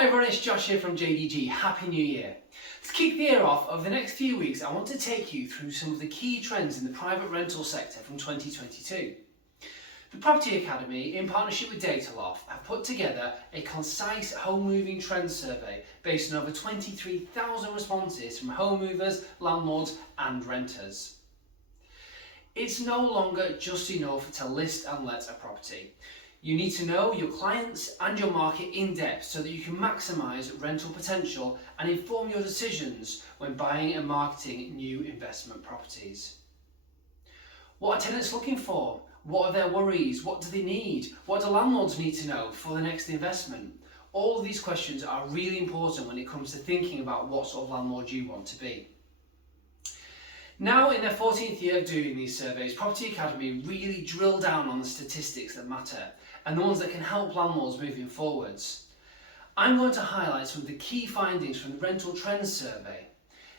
Hi everyone, it's Josh here from JDG. Happy New Year. To kick the year off, over the next few weeks I want to take you through some of the key trends in the private rental sector from 2022. The Property Academy, in partnership with Dataloft, have put together a concise home moving trends survey based on over 23,000 responses from home movers, landlords and renters. It's no longer just enough to list and let a property. You need to know your clients and your market in depth so that you can maximise rental potential and inform your decisions when buying and marketing new investment properties. What are tenants looking for? What are their worries? What do they need? What do landlords need to know for the next investment? All of these questions are really important when it comes to thinking about what sort of landlord you want to be. Now in their 14th year of doing these surveys, Property Academy really drill down on the statistics that matter and the ones that can help landlords moving forwards. I'm going to highlight some of the key findings from the Rental Trends survey.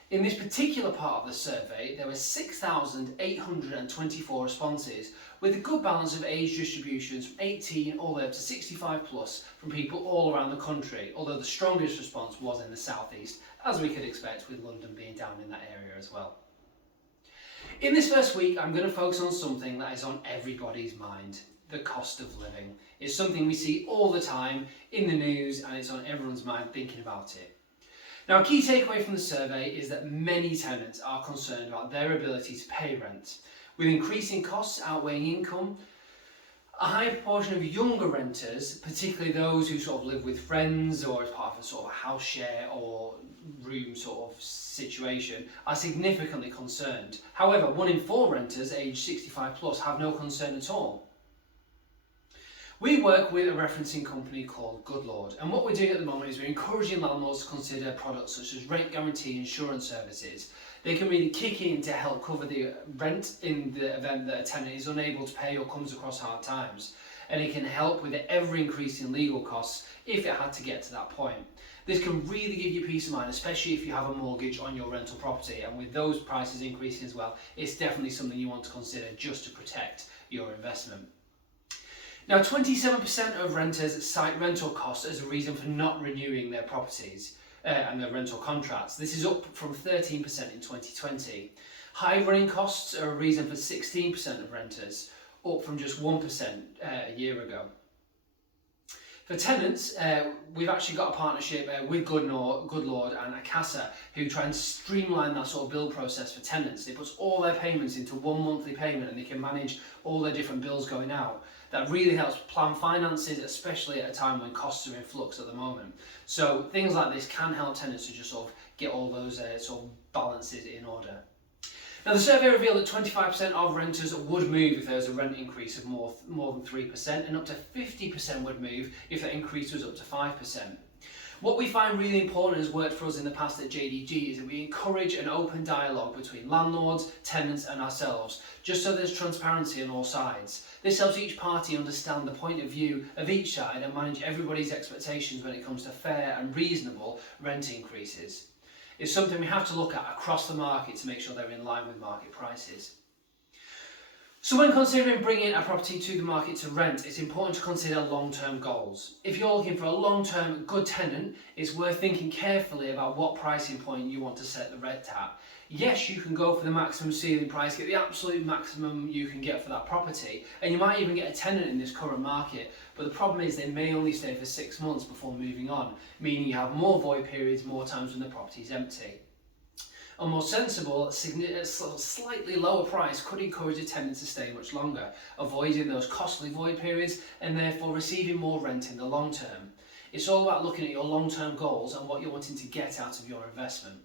In this particular part of the survey, there were 6,824 responses with a good balance of age distributions from 18 all the way up to 65 plus from people all around the country, although the strongest response was in the southeast, as we could expect with London being down in that area as well. In this first week, I'm going to focus on something that is on everybody's mind, the cost of living. It's something we see all the time in the news and it's on everyone's mind thinking about it. Now, a key takeaway from the survey is that many tenants are concerned about their ability to pay rent. With increasing costs outweighing income, a high proportion of younger renters, particularly those who sort of live with friends or as part of a sort of house share or room sort of situation, are significantly concerned. However, 1 in 4 renters aged 65 plus have no concern at all. We work with a referencing company called Landlords, and what we're doing at the moment is we're encouraging landlords to consider products such as rent guarantee insurance services. They can really kick in to help cover the rent in the event that a tenant is unable to pay or comes across hard times. And it can help with the ever increasing legal costs if it had to get to that point. This can really give you peace of mind, especially if you have a mortgage on your rental property, and with those prices increasing as well, it's definitely something you want to consider just to protect your investment. Now, 27% of renters cite rental costs as a reason for not renewing their properties and their rental contracts. This is up from 13% in 2020. High running costs are a reason for 16% of renters, up from just 1% a year ago. For tenants, we've actually got a partnership with Landlords and Acasa who try and streamline that sort of bill process for tenants. They put all their payments into one monthly payment and they can manage all their different bills going out. That really helps plan finances, especially at a time when costs are in flux at the moment. So things like this can help tenants to just sort of get all those sort of balances in order. Now, the survey revealed that 25% of renters would move if there was a rent increase of more than 3%, and up to 50% would move if that increase was up to 5%. What we find really important and has worked for us in the past at JDG is that we encourage an open dialogue between landlords, tenants and ourselves, just so there's transparency on all sides. This helps each party understand the point of view of each side and manage everybody's expectations when it comes to fair and reasonable rent increases. It's something we have to look at across the market to make sure they're in line with market prices. So when considering bringing a property to the market to rent, it's important to consider long-term goals. If you're looking for a long-term good tenant, it's worth thinking carefully about what pricing point you want to set the rent at. Yes, you can go for the maximum ceiling price, get the absolute maximum you can get for that property, and you might even get a tenant in this current market, but the problem is they may only stay for 6 months before moving on, meaning you have more void periods, more times when the property is empty. A more sensible, slightly lower price could encourage a tenant to stay much longer, avoiding those costly void periods and therefore receiving more rent in the long term. It's all about looking at your long-term goals and what you're wanting to get out of your investment.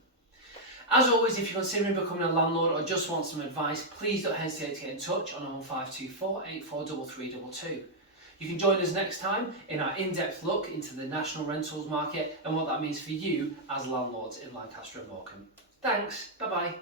As always, if you're considering becoming a landlord or just want some advice, please don't hesitate to get in touch on 01524 843322. You can join us next time in our in-depth look into the national rentals market and what that means for you as landlords in Lancaster and Morecambe. Thanks, bye-bye.